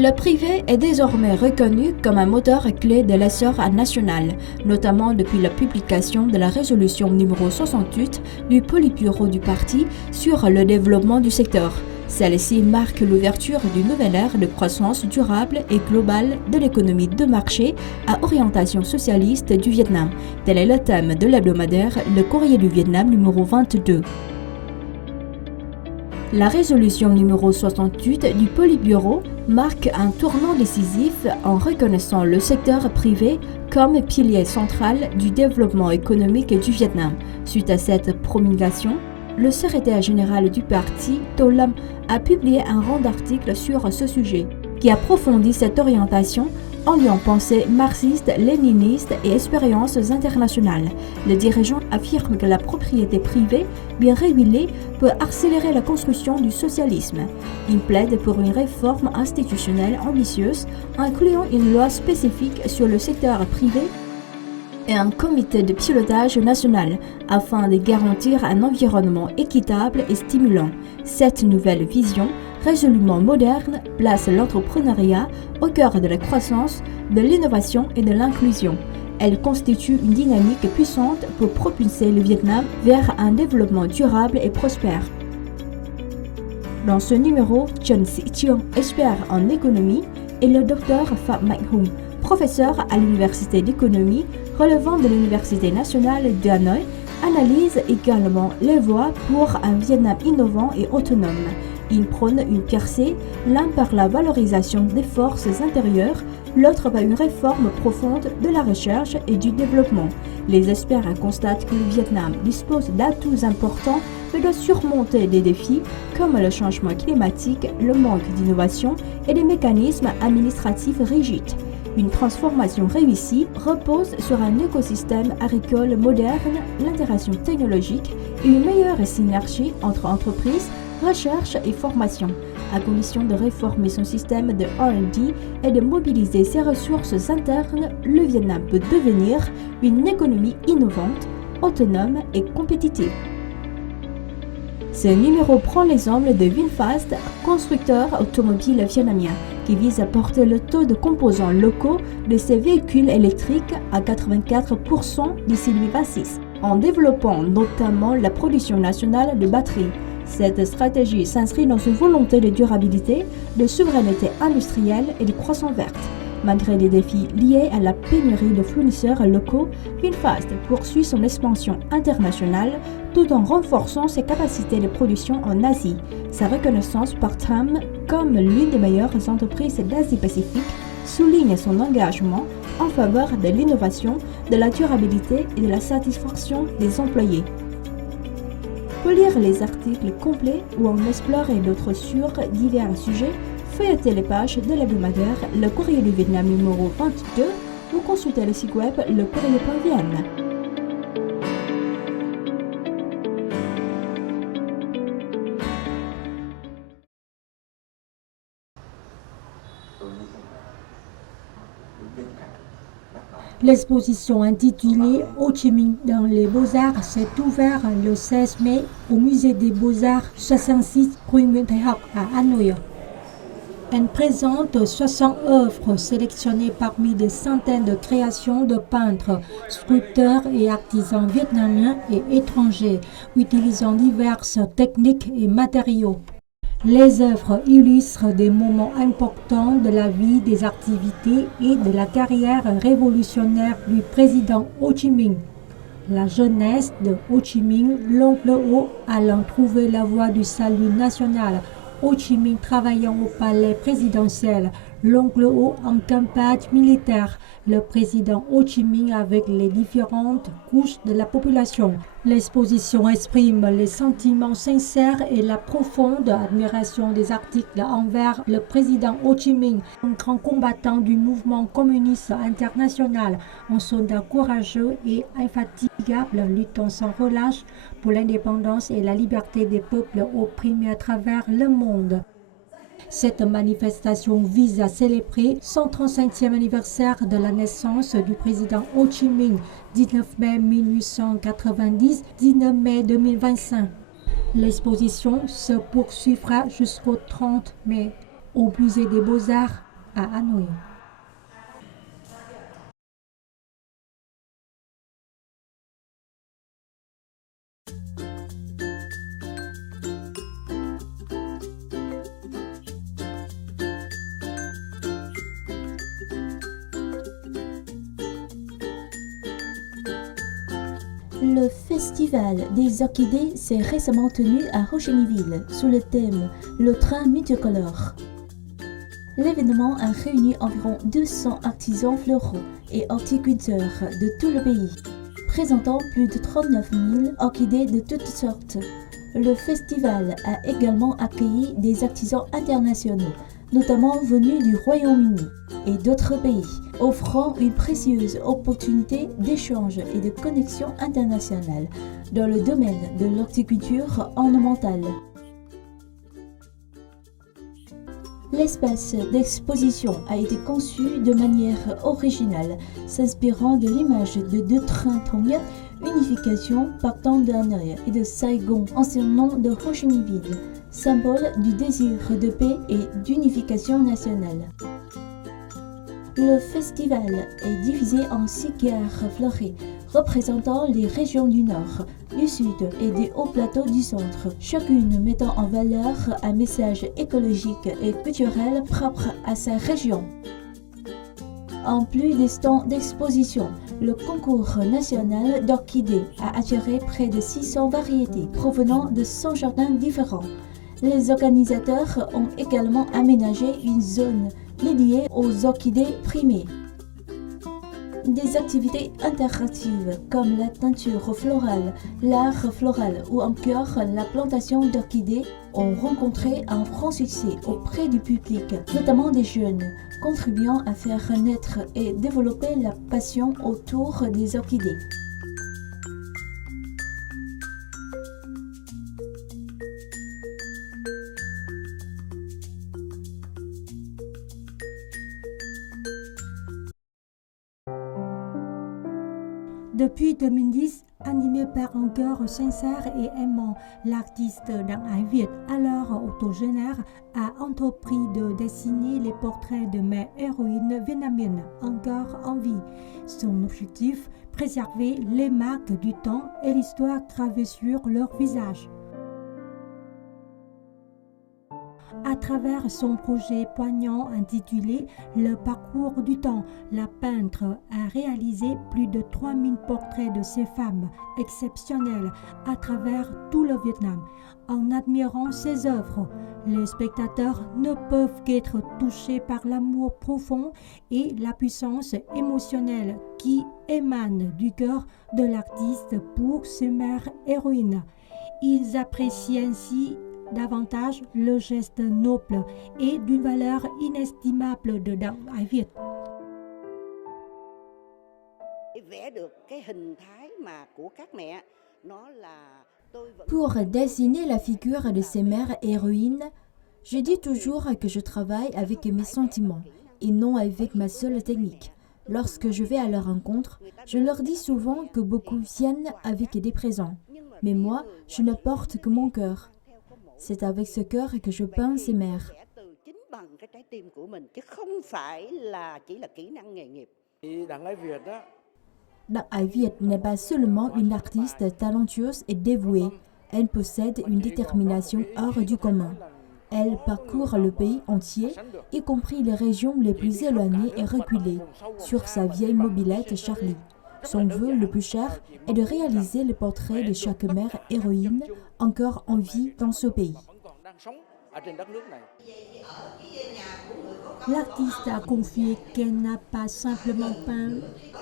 Le privé est désormais reconnu comme un moteur clé de l'essor national, notamment depuis la publication de la résolution numéro 68 du Politburo du parti sur le développement du secteur. Celle-ci marque l'ouverture d'une nouvelle ère de croissance durable et globale de l'économie de marché à orientation socialiste du Vietnam. Tel est le thème de l'hebdomadaire Le Courrier du Vietnam numéro 22. La résolution numéro 68 du Politburo marque un tournant décisif en reconnaissant le secteur privé comme pilier central du développement économique du Vietnam. Suite à cette promulgation, le secrétaire général du parti, To Lam, a publié un rang d'articles sur ce sujet, qui approfondit cette orientation en liant pensée marxiste, léniniste et expériences internationales. Le dirigeant affirme que la propriété privée, bien régulée, peut accélérer la construction du socialisme. Il plaide pour une réforme institutionnelle ambitieuse, incluant une loi spécifique sur le secteur privé et un comité de pilotage national afin de garantir un environnement équitable et stimulant. Cette nouvelle vision, résolument moderne, place l'entrepreneuriat au cœur de la croissance, de l'innovation et de l'inclusion. Elle constitue une dynamique puissante pour propulser le Vietnam vers un développement durable et prospère. Dans ce numéro, Trần Sĩ Chương, expert en économie, et le docteur Phạm Mạnh Hùng, professeur à l'Université d'économie relevant de l'Université nationale de Hanoï, analyse également les voies pour un Vietnam innovant et autonome. Il prône une percée, l'un par la valorisation des forces intérieures, l'autre par une réforme profonde de la recherche et du développement. Les experts constatent que le Vietnam dispose d'atouts importants mais doit surmonter des défis comme le changement climatique, le manque d'innovation et des mécanismes administratifs rigides. Une transformation réussie repose sur un écosystème agricole moderne, l'interaction technologique et une meilleure synergie entre entreprises, recherche et formation. À condition de réformer son système de R&D et de mobiliser ses ressources internes, le Vietnam peut devenir une économie innovante, autonome et compétitive. Ce numéro prend l'exemple de VinFast, constructeur automobile vietnamien, qui vise à porter le taux de composants locaux de ses véhicules électriques à 84% d'ici 2026, en développant notamment la production nationale de batteries. Cette stratégie s'inscrit dans une volonté de durabilité, de souveraineté industrielle et de croissance verte. Malgré des défis liés à la pénurie de fournisseurs locaux, VinFast poursuit son expansion internationale tout en renforçant ses capacités de production en Asie. Sa reconnaissance par TAM comme l'une des meilleures entreprises d'Asie-Pacifique souligne son engagement en faveur de l'innovation, de la durabilité et de la satisfaction des employés. Pour lire les articles complets ou en explorer d'autres sur divers sujets, feuilletez les pages de l'hebdomadaire Le Courrier du Vietnam numéro 22 ou consultez le site web lecourrier.vn. L'exposition intitulée Ho Chi Minh dans les Beaux-Arts s'est ouverte le 16 mai au Musée des Beaux-Arts 66 rue Nguyễn Thái Học à Hanoï. Elle présente 60 œuvres sélectionnées parmi des centaines de créations de peintres, sculpteurs et artisans vietnamiens et étrangers, utilisant diverses techniques et matériaux. Les œuvres illustrent des moments importants de la vie, des activités et de la carrière révolutionnaire du président Ho Chi Minh. La jeunesse de Ho Chi Minh, l'oncle Ho allant trouver la voie du salut national, Ho Chi Minh travaillant au palais présidentiel, l'oncle Ho en campagne militaire, le président Ho Chi Minh avec les différentes couches de la population. L'exposition exprime les sentiments sincères et la profonde admiration des articles envers le président Ho Chi Minh, un grand combattant du mouvement communiste international, un soldat courageux et infatigable luttant sans relâche pour l'indépendance et la liberté des peuples opprimés à travers le monde. Cette manifestation vise à célébrer son 35e anniversaire de la naissance du président Ho Chi Minh, 19 mai 1890, 19 mai 2025. L'exposition se poursuivra jusqu'au 30 mai au Musée des Beaux-Arts à Hanoï. Le Festival des orchidées s'est récemment tenu à Ho Chi Minh Ville sous le thème Le train multicolore. L'événement a réuni environ 200 artisans floraux et horticulteurs de tout le pays, présentant plus de 39 000 orchidées de toutes sortes. Le festival a également accueilli des artisans internationaux, notamment venus du Royaume-Uni et d'autres pays, offrant une précieuse opportunité d'échange et de connexion internationale dans le domaine de l'horticulture ornementale. L'espace d'exposition a été conçu de manière originale, s'inspirant de l'image de deux trains Tongya, unification partant de Hanoï et de Saigon, ancien nom de Ho Chi Minh Ville, symbole du désir de paix et d'unification nationale. Le festival est divisé en 6 gares fleuries, représentant les régions du Nord, du Sud et des hauts plateaux du Centre, chacune mettant en valeur un message écologique et culturel propre à sa région. En plus des stands d'exposition, le concours national d'orchidées a attiré près de 600 variétés provenant de 100 jardins différents. Les organisateurs ont également aménagé une zone dédiée aux orchidées primées. Des activités interactives comme la teinture florale, l'art floral ou encore la plantation d'orchidées ont rencontré un franc succès auprès du public, notamment des jeunes, contribuant à faire naître et développer la passion autour des orchidées. Depuis 2010, animé par un cœur sincère et aimant, l'artiste Đặng Ái Việt, alors octogénaire, a entrepris de dessiner les portraits de mes héroïnes vietnamiennes encore en vie. Son objectif, préserver les marques du temps et l'histoire gravée sur leur visage. À travers son projet poignant intitulé Le parcours du temps, la peintre a réalisé plus de 3000 portraits de ces femmes exceptionnelles à travers tout le Vietnam. En admirant ses œuvres, les spectateurs ne peuvent qu'être touchés par l'amour profond et la puissance émotionnelle qui émane du cœur de l'artiste pour ses mères héroïnes. Ils apprécient ainsi davantage le geste noble et d'une valeur inestimable de Đặng Ái Việt. Pour dessiner la figure de ces mères héroïnes, je dis toujours que je travaille avec mes sentiments et non avec ma seule technique. Lorsque je vais à leur rencontre, je leur dis souvent que beaucoup viennent avec des présents, mais moi, je ne porte que mon cœur. C'est avec ce cœur que je peins ces mères. Đặng Ái Việt n'est pas seulement une artiste talentueuse et dévouée, elle possède une détermination hors du commun. Elle parcourt le pays entier, y compris les régions les plus éloignées et reculées, sur sa vieille mobilette Charlie. Son vœu le plus cher est de réaliser le portrait de chaque mère héroïne encore en vie dans ce pays. L'artiste a confié qu'elle n'a pas simplement peint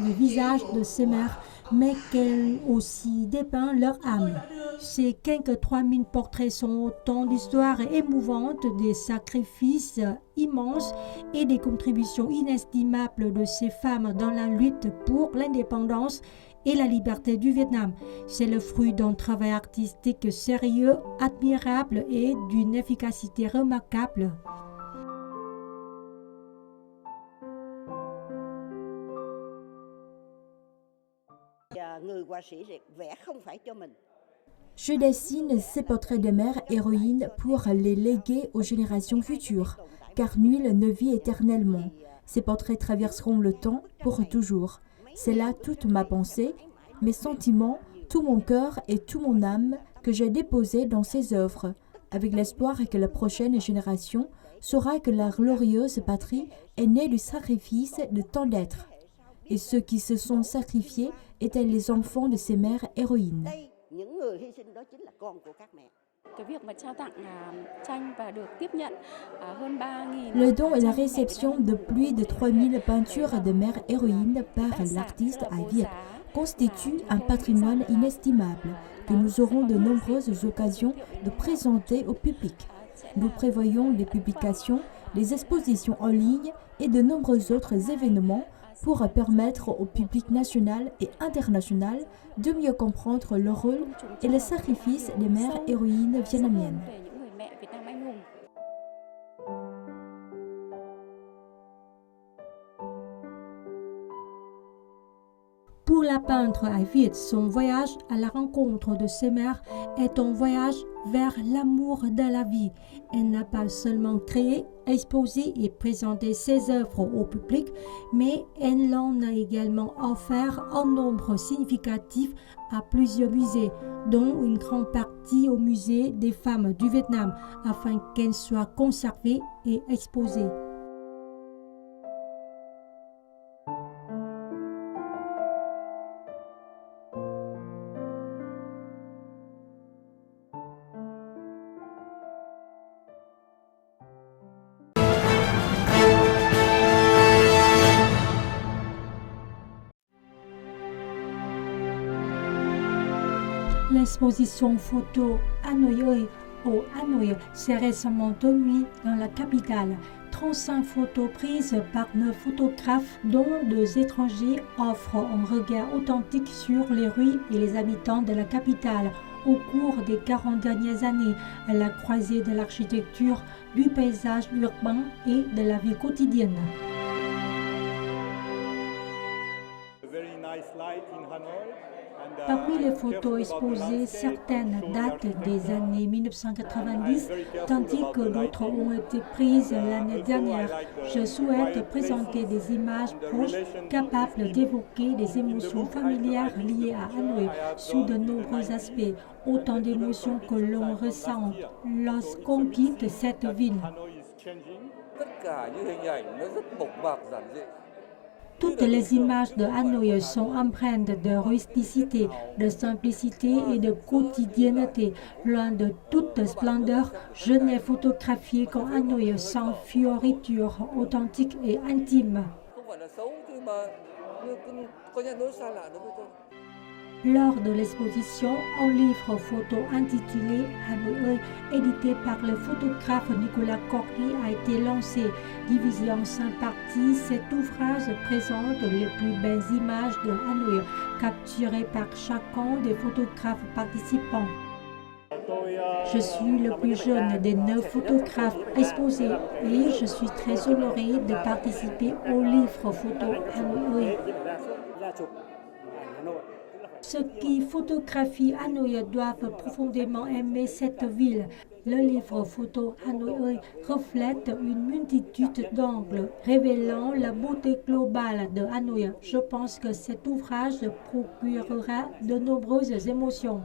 le visage de ses mères, mais qu'elle aussi dépeint leur âme. Ces quelques 3000 portraits sont autant d'histoires émouvantes, des sacrifices immenses et des contributions inestimables de ces femmes dans la lutte pour l'indépendance et la liberté du Vietnam. C'est le fruit d'un travail artistique sérieux, admirable et d'une efficacité remarquable. Je dessine ces portraits de mères héroïnes pour les léguer aux générations futures. car nul ne vit éternellement. Ces portraits traverseront le temps pour toujours. C'est là toute ma pensée, mes sentiments, tout mon cœur et toute mon âme que j'ai déposé dans ces œuvres, avec l'espoir que la prochaine génération saura que la glorieuse patrie est née du sacrifice de tant d'êtres. Et ceux qui se sont sacrifiés étaient les enfants de ces mères héroïnes. Le don et la réception de plus de 3000 peintures de mères héroïnes par l'artiste à Viet constituent un patrimoine inestimable que nous aurons de nombreuses occasions de présenter au public. Nous prévoyons des publications, des expositions en ligne et de nombreux autres événements pour permettre au public national et international de mieux comprendre le rôle et le sacrifice des mères héroïnes vietnamiennes. Pour la peintre à Viet, son voyage à la rencontre de ses mères est un voyage vers l'amour de la vie. Elle n'a pas seulement créé, exposé et présenté ses œuvres au public, mais elle en a également offert un nombre significatif à plusieurs musées, dont une grande partie au musée des femmes du Vietnam, afin qu'elles soient conservées et exposées. L'exposition photo Hanoï ơi au Hanoï s'est récemment tenue dans la capitale. 35 photos prises par 9 photographes, dont 2 étrangers, offrent un regard authentique sur les rues et les habitants de la capitale au cours des 40 dernières années, à la croisée de l'architecture, du paysage urbain et de la vie quotidienne. Parmi les photos exposées, certaines datent des années 1990, tandis que d'autres ont été prises l'année dernière. Je souhaite présenter des images proches capables d'évoquer des émotions familières liées à Hanoï sous de nombreux aspects, autant d'émotions que l'on ressent lorsqu'on quitte cette ville. Toutes les images de Hanoï sont empreintes de rusticité, de simplicité et de quotidienneté. Loin de toute splendeur, je n'ai photographié qu'un Hanoï sans fioriture, authentique et intime. Lors de l'exposition, un livre photo intitulé Hanoï, édité par le photographe Nicolas Corny, a été lancé. Divisé en 5 parties, cet ouvrage présente les plus belles images de Hanoï, capturées par chacun des photographes participants. Je suis le plus jeune des 9 photographes exposés et je suis très honoré de participer au livre photo Hanoï. Ceux qui photographient Hanoï doivent profondément aimer cette ville. Le livre photo Hanoï reflète une multitude d'angles, révélant la beauté globale de Hanoï. Je pense que cet ouvrage procurera de nombreuses émotions.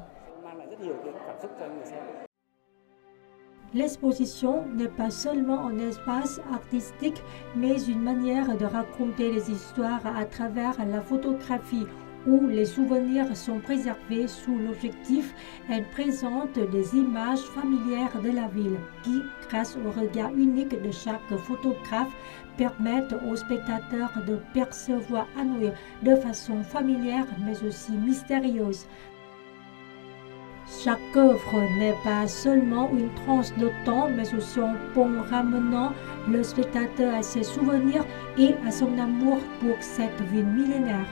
L'exposition n'est pas seulement un espace artistique, mais une manière de raconter les histoires à travers la photographie, où les souvenirs sont préservés sous l'objectif. Elle présente des images familières de la ville qui, grâce au regard unique de chaque photographe, permettent aux spectateurs de percevoir Hanoï de façon familière mais aussi mystérieuse. Chaque œuvre n'est pas seulement une tranche de temps, mais aussi un pont ramenant le spectateur à ses souvenirs et à son amour pour cette ville millénaire.